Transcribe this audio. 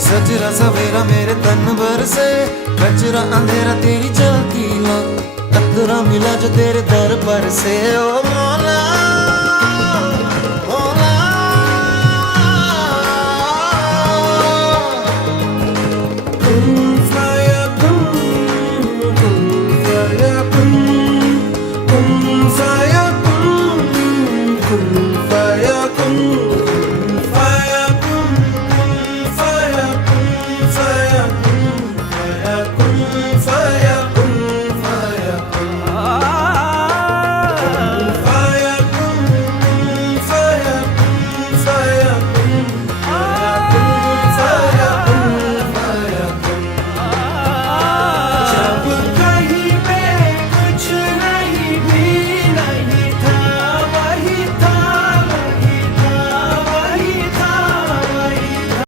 सजरा सवेरा मेरे तन भर से, कचरा अंधेरा तेरी जलती ला, कतरा मिला जो तेरे दर पर से। ओ मौला